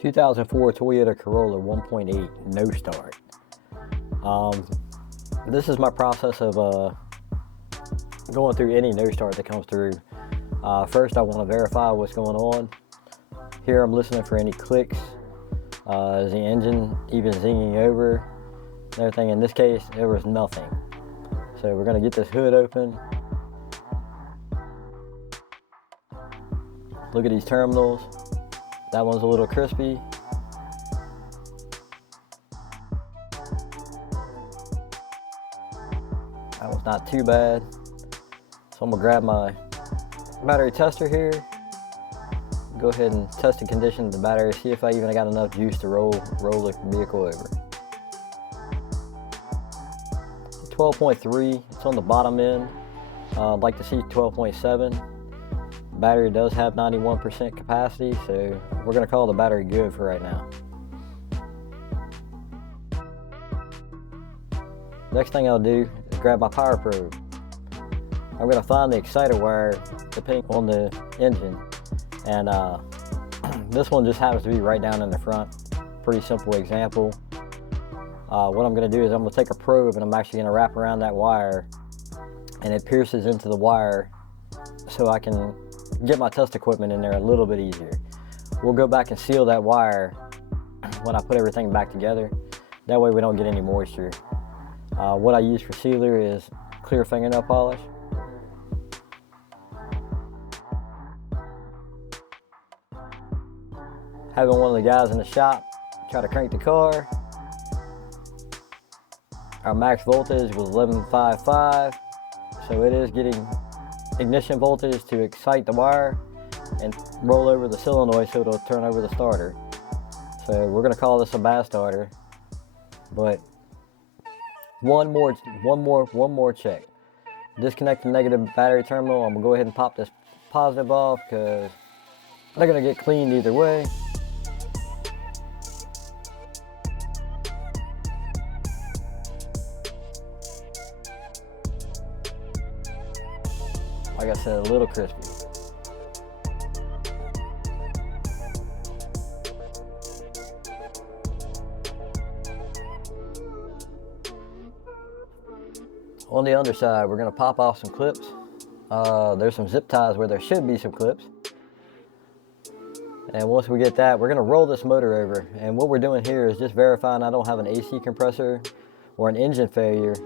2004 Toyota Corolla 1.8 no start. This is my process of going through any no start that comes through. First, I want to verify what's going on. Here I'm listening for any clicks. Is the engine even zinging over and everything? In this case, there was nothing. So we're going to get this hood open. Look at these terminals. That one's a little crispy. That was not too bad. So I'm gonna grab my battery tester here. Go ahead and test the condition of the battery, see if I even got enough juice to roll the vehicle over. 12.3, it's on the bottom end. I'd like to see 12.7. Battery does have 91% capacity, so we're gonna call the battery good for right now. Next thing I'll do is grab my power probe. I'm gonna find the exciter wire depending on the engine, and this one just happens to be right down in the front. Pretty simple example. What I'm gonna do is I'm gonna take a probe and I'm actually gonna wrap around that wire, and it pierces into the wire so I can get my test equipment in there a little bit easier. We'll go back and seal that wire when I put everything back together. That way we don't get any moisture. What I use for sealer is clear fingernail polish. Having one of the guys in the shop try to crank the car. Our max voltage was 11.55, so it is getting ignition voltage to excite the wire and roll over the solenoid so it'll turn over the starter. So we're gonna call this a bad starter, but one more check. Disconnect the negative battery terminal. I'm gonna go ahead and pop this positive off because they're gonna get cleaned either way. Like I said, a little crispy. On the underside, we're gonna pop off some clips. There's some zip ties where there should be some clips. And once we get that, we're gonna roll this motor over. And what we're doing here is just verifying I don't have an AC compressor or an engine failure.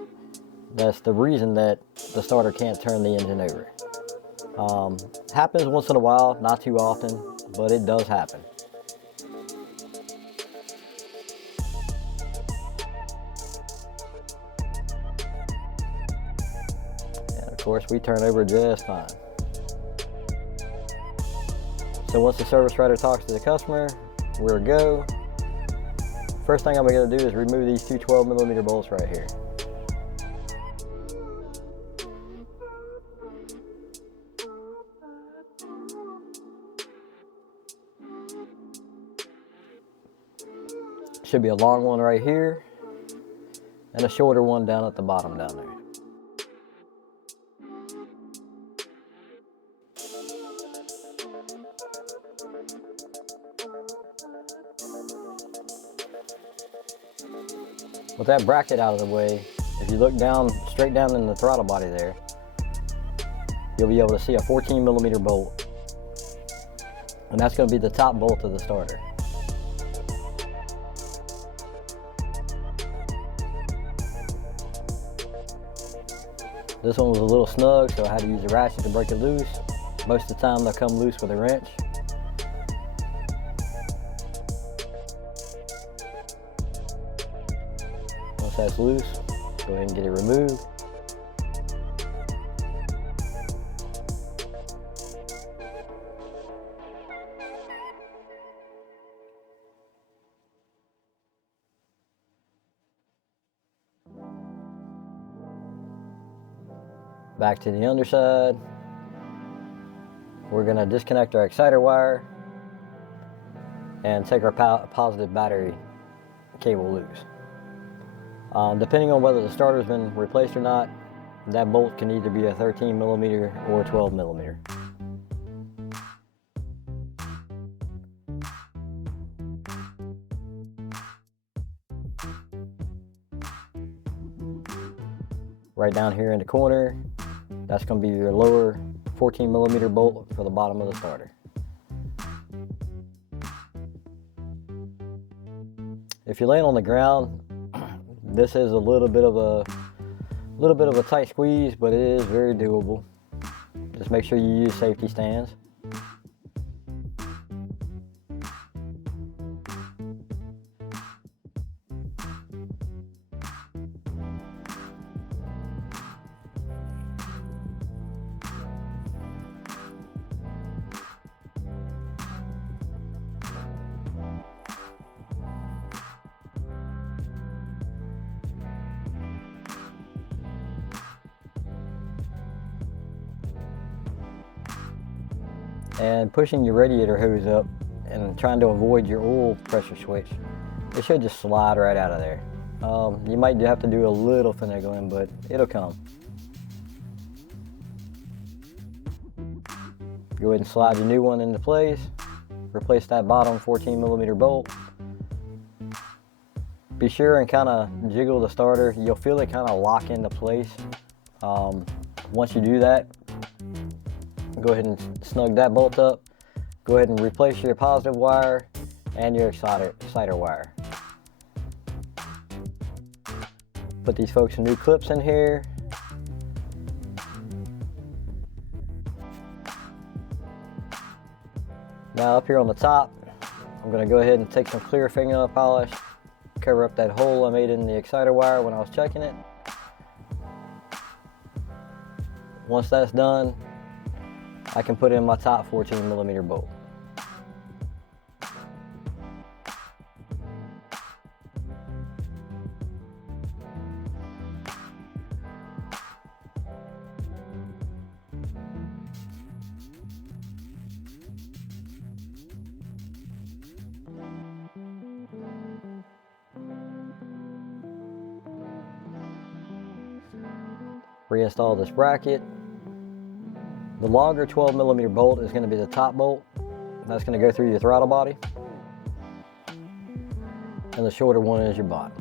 That's the reason that the starter can't turn the engine over. Happens once in a while, not too often, but it does happen. And of course, we turn over just fine. So once the service writer talks to the customer, we're a go. First thing I'm gonna do is remove these two 12mm bolts right here. Should be a long one right here and a shorter one down at the bottom down there. With that bracket out of the way, if you look down, straight down in the throttle body there, you'll be able to see a 14mm bolt. And that's going to be the top bolt of the starter. This one was a little snug, so I had to use a ratchet to break it loose. Most of the time they'll come loose with a wrench. Once that's loose, go ahead and get it removed. Back to the underside. We're gonna disconnect our exciter wire and take our positive battery cable loose. Depending on whether the starter's been replaced or not, that bolt can either be a 13mm or a 12mm. Right down here in the corner, that's going to be your lower 14mm bolt for the bottom of the starter. If you're laying on the ground, this is a little bit of a tight squeeze, but it is very doable. Just make sure you use safety stands. And pushing your radiator hose up and trying to avoid your oil pressure switch, it should just slide right out of there. You might have to do a little finagling, but it'll come. Go ahead and slide your new one into place. Replace that bottom 14mm bolt. Be sure and kind of jiggle the starter. You'll feel it kind of lock into place. Once you do that, go ahead and snug that bolt up. Go ahead and replace your positive wire and your exciter wire. Put these folks some new clips in here. Now up here on the top, I'm going to go ahead and take some clear fingernail polish, cover up that hole I made in the exciter wire when I was checking it. Once that's done, I can put in my top 14mm bolt. Reinstall this bracket. The longer 12mm bolt is going to be the top bolt. That's going to go through your throttle body. And the shorter one is your bottom.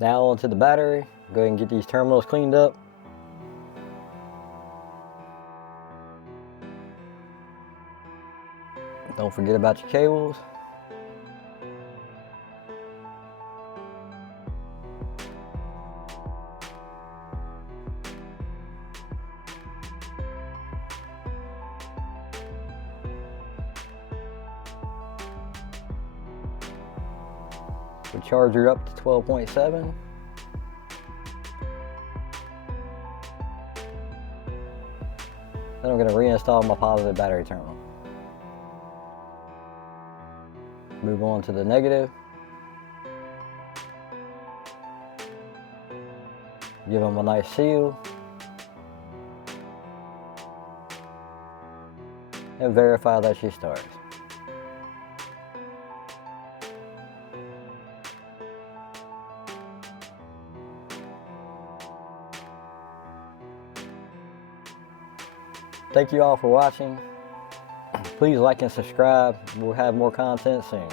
Now onto the battery. Go ahead and get these terminals cleaned up. Don't forget about your cables. The charger up to 12.7. Then I'm going to reinstall my positive battery terminal. Move on to the negative. Give them a nice seal. And verify that she starts. Thank you all for watching. Please like and subscribe. We'll have more content soon.